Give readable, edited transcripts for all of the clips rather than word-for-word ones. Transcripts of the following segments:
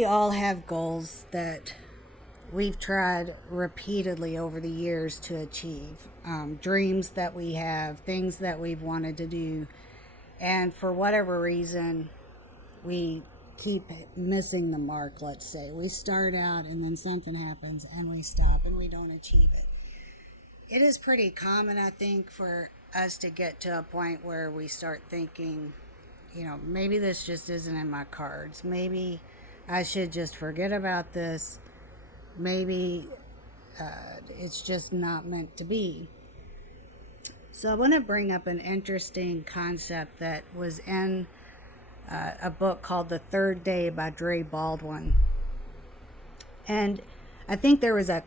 we all have goals that we've tried repeatedly over the years to achieve, dreams that we have, things that we've wanted to do, and for whatever reason, we keep missing the mark. Let's say we start out and then something happens and we stop and we don't achieve it. It is pretty common, I think, for us to get to a point where we start thinking, maybe this just isn't in my cards. Maybe I should just forget about this. Maybe it's just not meant to be. So I want to bring up an interesting concept that was in a book called The Third Day by Dre Baldwin. And I think there was a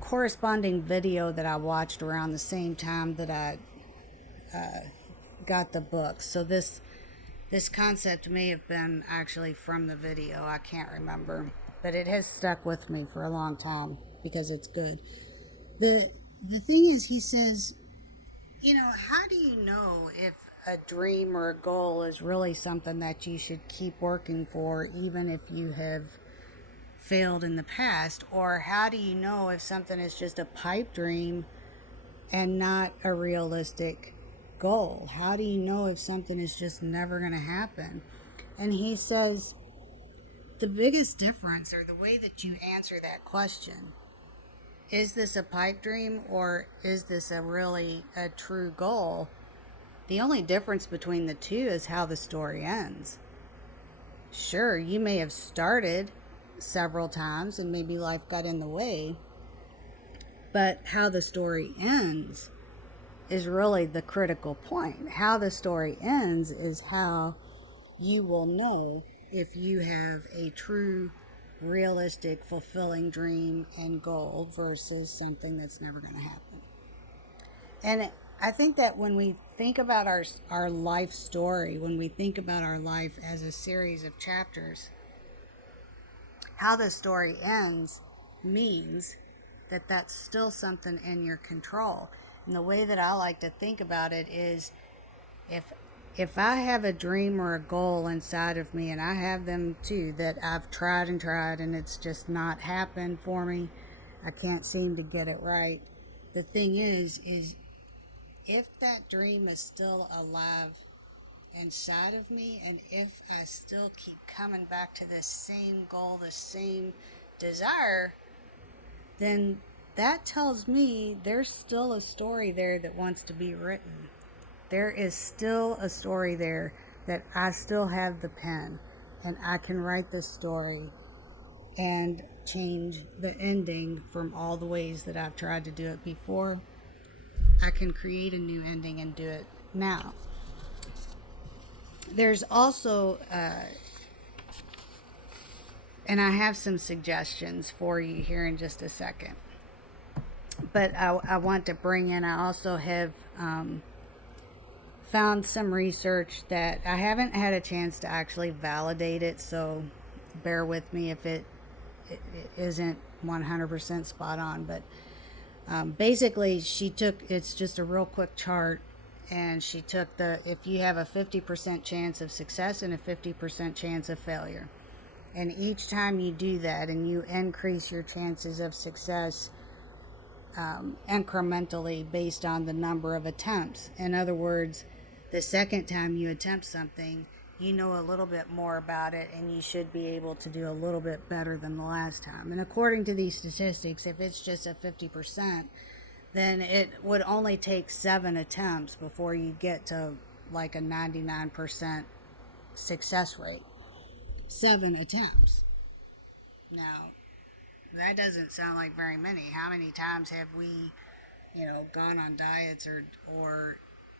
corresponding video that I watched around the same time that I got the book. So this concept may have been actually from the video. I can't remember, but it has stuck with me for a long time because it's good. The thing is, he says, how do you know if a dream or a goal is really something that you should keep working for, even if you have failed in the past? Or how do you know if something is just a pipe dream and not a realistic goal? How do you know if something is just never going to happen? And he says the biggest difference, or the way that you answer that question, is this a pipe dream or is this a true goal? The only difference between the two is how the story ends. Sure, you may have started several times and maybe life got in the way, but how the story ends is really the critical point. How the story ends is how you will know if you have a true, realistic, fulfilling dream and goal versus something that's never going to happen. And I think that when we think about our life story, when we think about our life as a series of chapters, how the story ends means that that's still something in your control. And the way that I like to think about it is, if I have a dream or a goal inside of me, and I have them too, that I've tried and it's just not happened for me, I can't seem to get it right. The thing is if that dream is still alive inside of me, and if I still keep coming back to the same goal, the same desire, then that tells me there's still a story there that wants to be written. There is still a story there that I still have the pen, and I can write the story and change the ending from all the ways that I've tried to do it before. I can create a new ending and do it now. There's also, and I have some suggestions for you here in just a second, but I want to bring in, I also have found some research that I haven't had a chance to actually validate it, so bear with me if it isn't 100% spot on, but basically it's just a real quick chart, and she took if you have a 50% chance of success and a 50% chance of failure, and each time you do that and you increase your chances of success incrementally based on the number of attempts. In other words, the second time you attempt something, you know a little bit more about it, and you should be able to do a little bit better than the last time. And according to these statistics, if it's just a 50%, then it would only take 7 attempts before you get to like a 99% success rate. 7 attempts. Now, that doesn't sound like very many. How many times have we, gone on diets or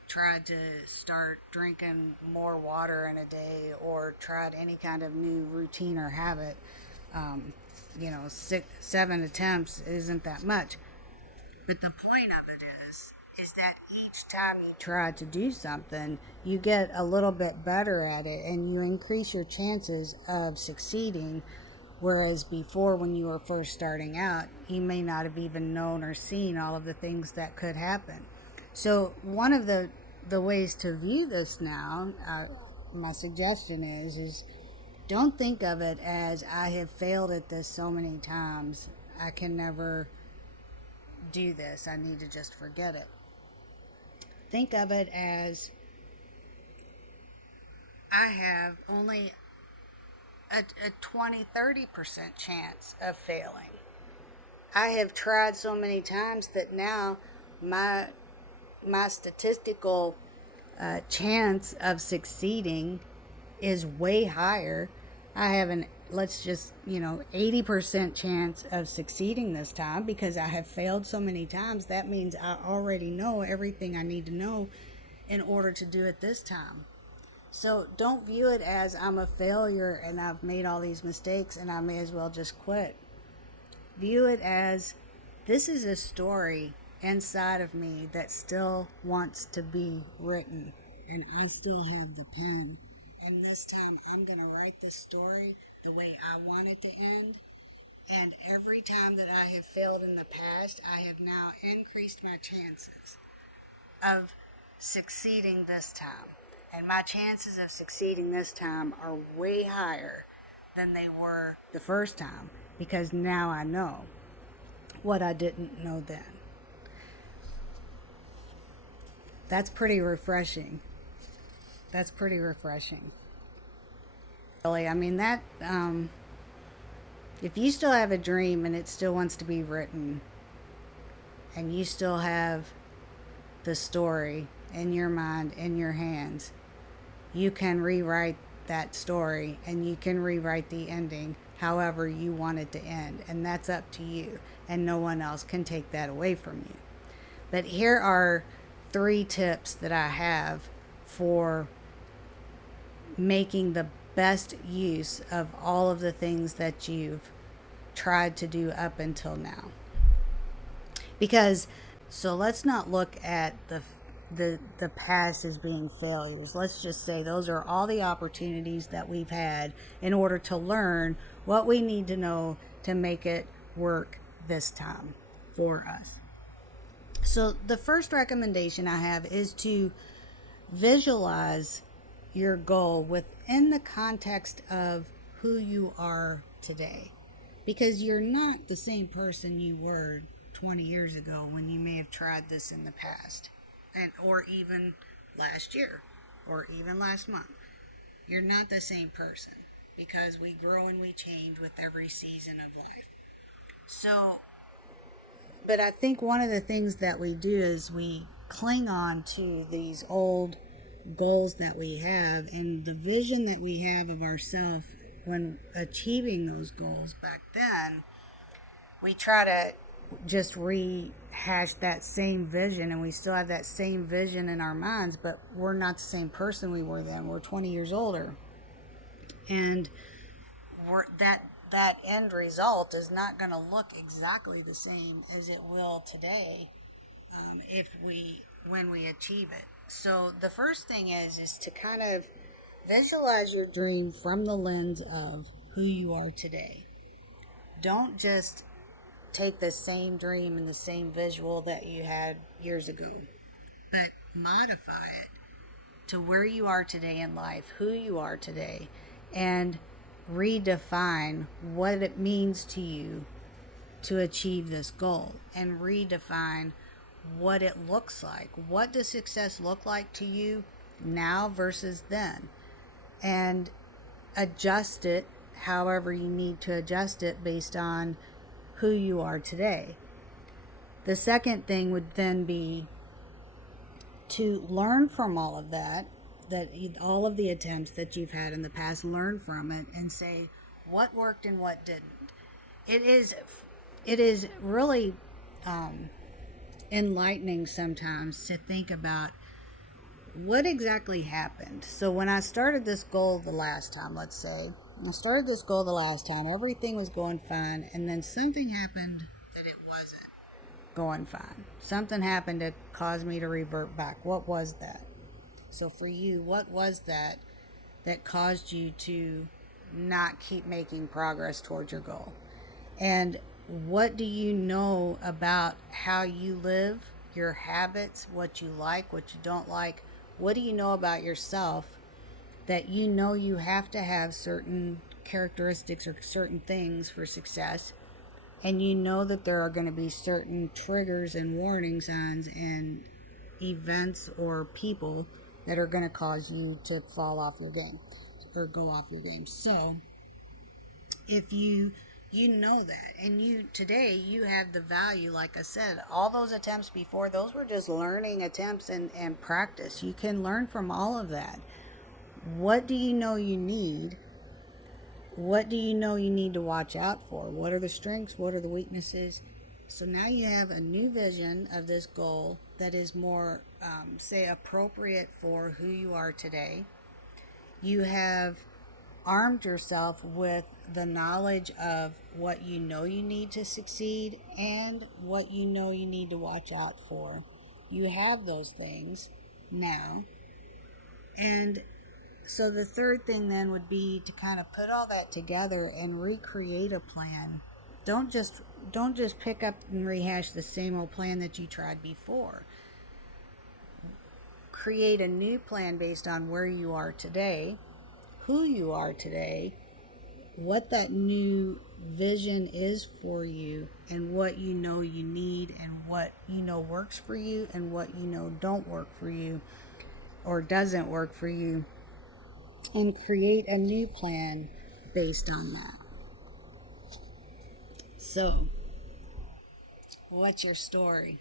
tried to start drinking more water in a day, or tried any kind of new routine or habit? 7 attempts isn't that much. But the point of it is that each time you try to do something, you get a little bit better at it, and you increase your chances of succeeding. Whereas before, when you were first starting out, you may not have even known or seen all of the things that could happen. So one of the ways to view this now, my suggestion is Don't think of it as I have failed at this so many times, I can never do this, I need to just forget it. Think of it as I have only a 20-30% chance of failing. I have tried so many times that now my statistical chance of succeeding is way higher. I have an, let's just, 80% chance of succeeding this time because I have failed so many times. That means I already know everything I need to know in order to do it this time. So don't view it as I'm a failure and I've made all these mistakes and I may as well just quit. View it as this is a story inside of me that still wants to be written, and I still have the pen. And this time I'm going to write the story the way I want it to end. And every time that I have failed in the past, I have now increased my chances of succeeding this time. And my chances of succeeding this time are way higher than they were the first time because now I know what I didn't know then. That's pretty refreshing. That's pretty refreshing. Really, I mean, that, if you still have a dream and it still wants to be written, and you still have the story in your mind, in your hands, you can rewrite that story and you can rewrite the ending however you want it to end. And that's up to you. And no one else can take that away from you. But here are 3 tips that I have for making the best use of all of the things that you've tried to do up until now. Because, so let's not look at the past as being failures. Let's just say those are all the opportunities that we've had in order to learn what we need to know to make it work this time for us. So the first recommendation I have is to visualize your goal within the context of who you are today. Because you're not the same person you were 20 years ago when you may have tried this in the past, or even last year, or even last month. You're not the same person because we grow and we change with every season of life. So, but I think one of the things that we do is we cling on to these old goals that we have and the vision that we have of ourselves when achieving those goals back then. We try to just rehash that same vision, and we still have that same vision in our minds, but we're not the same person we were then. We're 20 years older, and that end result is not going to look exactly the same as it will today when we achieve it. So the first thing is to kind of visualize your dream from the lens of who you are today. Don't just take the same dream and the same visual that you had years ago, but modify it to where you are today in life, who you are today, and redefine what it means to you to achieve this goal, and redefine what it looks like. What does success look like to you now versus then? And adjust it however you need to adjust it based on who you are today. The second thing would then be to learn from all of that all of the attempts that you've had in the past, learn from it and say what worked and what didn't. It is really enlightening sometimes to think about what exactly happened. So when I started this goal the last time, everything was going fine, and then something happened that it wasn't going fine. Something happened that caused me to revert back. What was that? So for you, what was that caused you to not keep making progress towards your goal? And what do you know about how you live, your habits, what you like, what you don't like? What do you know about yourself that you know you have to have certain characteristics or certain things for success, and you know that there are going to be certain triggers and warning signs and events or people that are going to cause you to fall off your game or go off your game. So if you know that, and you today you have the value, like I said, all those attempts before, those were just learning attempts and practice. You can learn from all of that. What do you know you need? What do you know you need to watch out for? What are the strengths? What are the weaknesses? So now you have a new vision of this goal that is more, say, appropriate for who you are today. You have armed yourself with the knowledge of what you know you need to succeed and what you know you need to watch out for. You have those things now. And so the third thing then would be to kind of put all that together and recreate a plan. Don't just pick up and rehash the same old plan that you tried before. Create a new plan based on where you are today, who you are today, what that new vision is for you, and what you know you need, and what you know works for you, and what you know don't work for you or doesn't work for you, and create a new plan based on that. So, what's your story?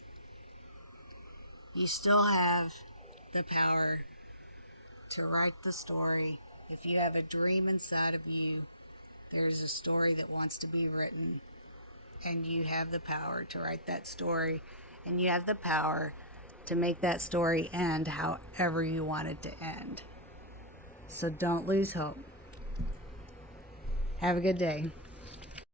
You still have the power to write the story. If you have a dream inside of you, there's a story that wants to be written, and you have the power to write that story, and you have the power to make that story end however you want it to end. So don't lose hope. Have a good day.